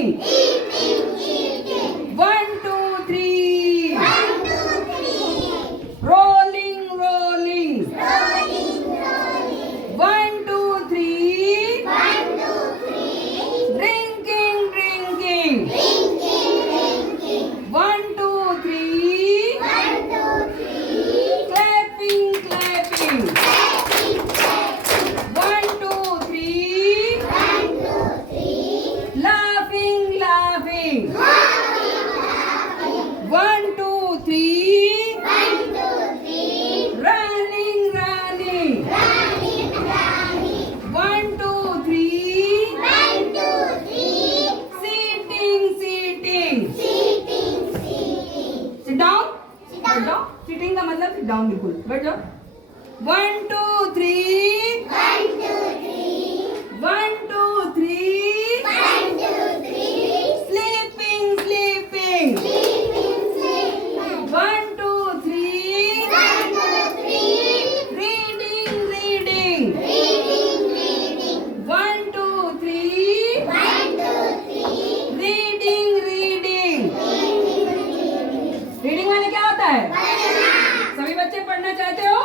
eating. One, two, three. Rolling, rolling. One, two, three. Drinking, drinking. One, two, three. Clapping, clapping. One, two, three. Laughing, laughing. One, two, three. Running, running. One, two, three. Sitting, sitting. Sit down. Sit down. Sitting का मतलब sit down बिल्कुल. बैठ जाओ. One, two, three. One, two, three. Sleeping, sleeping. One, two, three. Reading, reading. One, two, three. Reading, reading. Reading माने क्या होता है? सभी बच्चे पढ़ना चाहते हो?